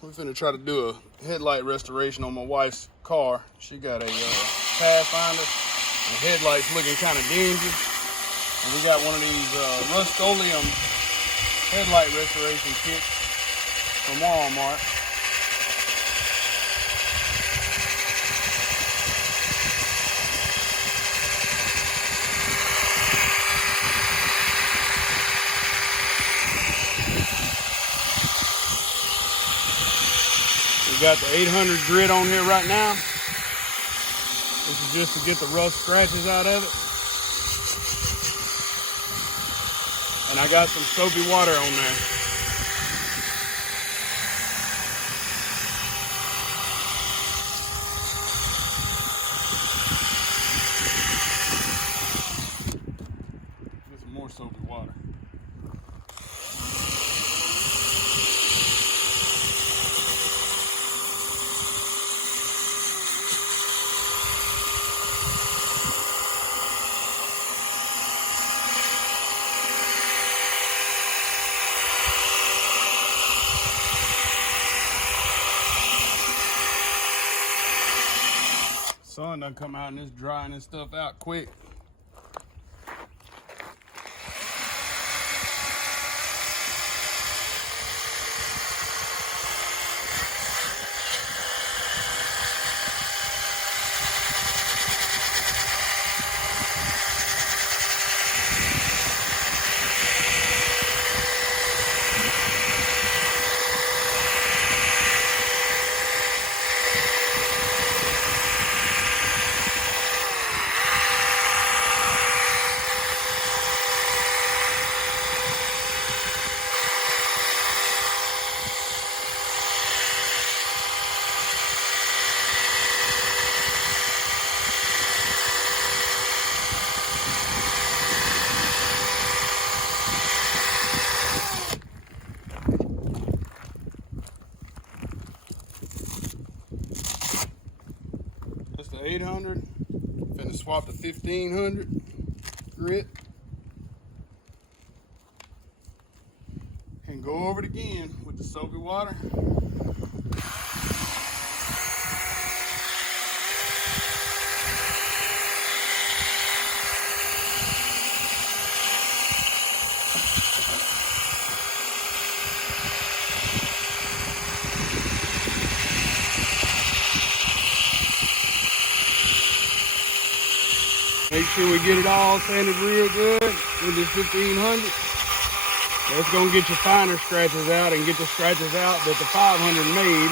We're finna try to do a headlight restoration on my wife's car. She got a Pathfinder, and the headlights looking kind of dingy. And we got one of these Rustoleum headlight restoration kits from Walmart. We got the 800 grit on here right now. This is just to get the rough scratches out of it. And I got some soapy water on there. Get some more soapy water. Sun done come out and it's drying this stuff out quick. That's the 800. Finna swap the 1500 grit. And go over it again with the soapy water. Make sure we get it all sanded real good with this 1500. That's gonna get your finer scratches out and get the scratches out that the 500 made.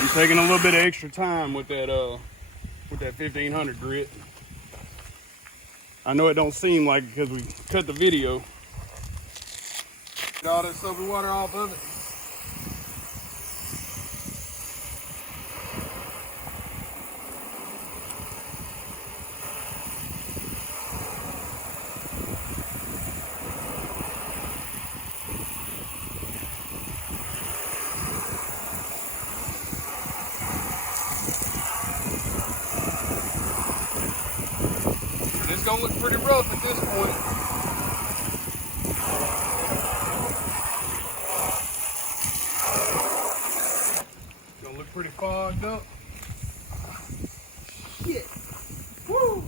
I'm taking a little bit of extra time with that 1500 grit. I know it don't seem like it because we cut the video. Get all that soapy water off of it. It's gonna look pretty rough at this point. It's gonna look pretty fogged up. Shit. Woo!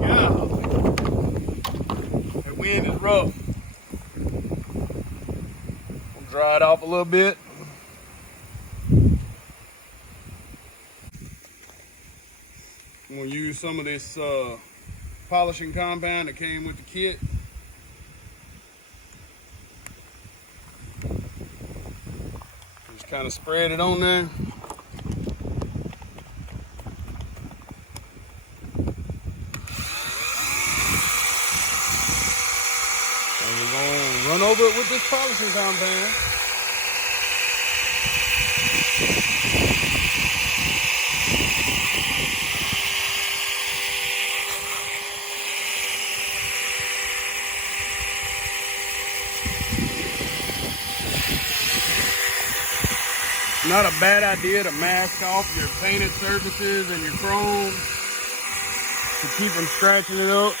Yeah. That wind is rough. We'll dry it off a little bit. I'm gonna use some of this polishing compound that came with the kit. Just kind of spread it on there. And we're gonna run over it with this polishing compound. Not a bad idea to mask off your painted surfaces and your chrome to keep from scratching it up.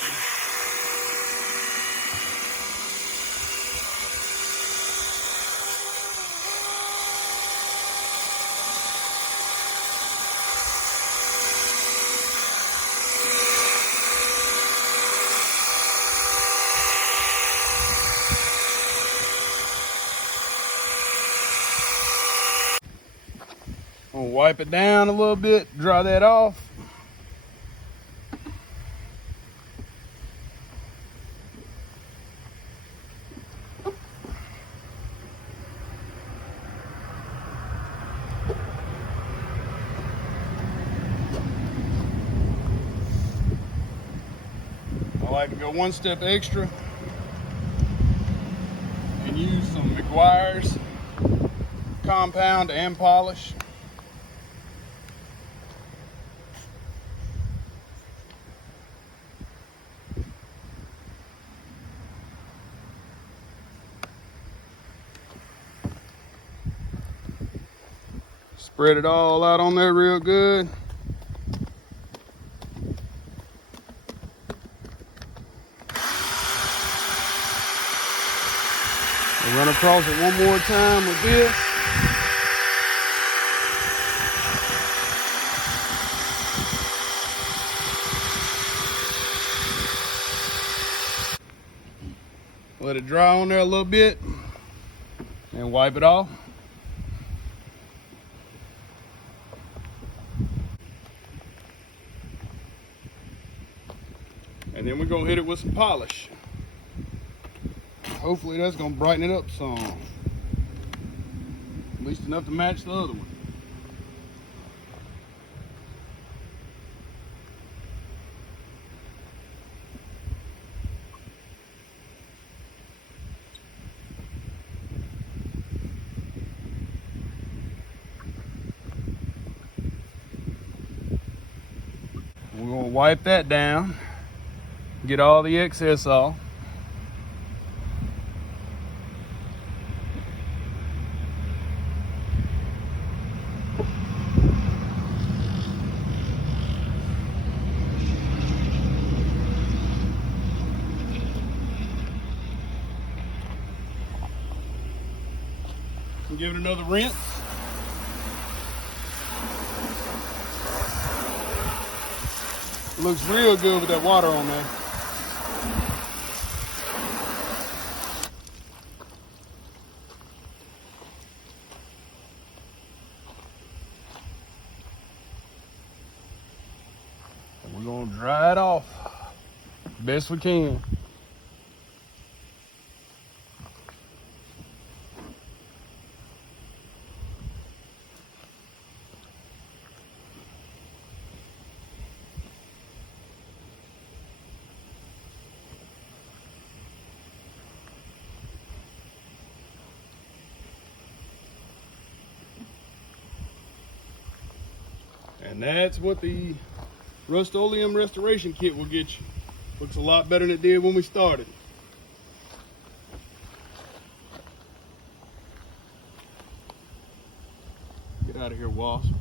I'm gonna wipe it down a little bit, dry that off. I like to go one step extra and use some McGuire's compound and polish. Spread it all out on there real good. We'll run across it one more time with this. Let it dry on there a little bit and wipe it off. And then we're gonna hit it with some polish. Hopefully that's gonna brighten it up some. At least enough to match the other one. We're gonna wipe that down, get all the excess off. And give it another rinse. Looks real good with that water on there. And we're gonna dry it off best we can. And that's what the Rustoleum restoration kit will get you. Looks a lot better than it did when we started. Get out of here, wasp.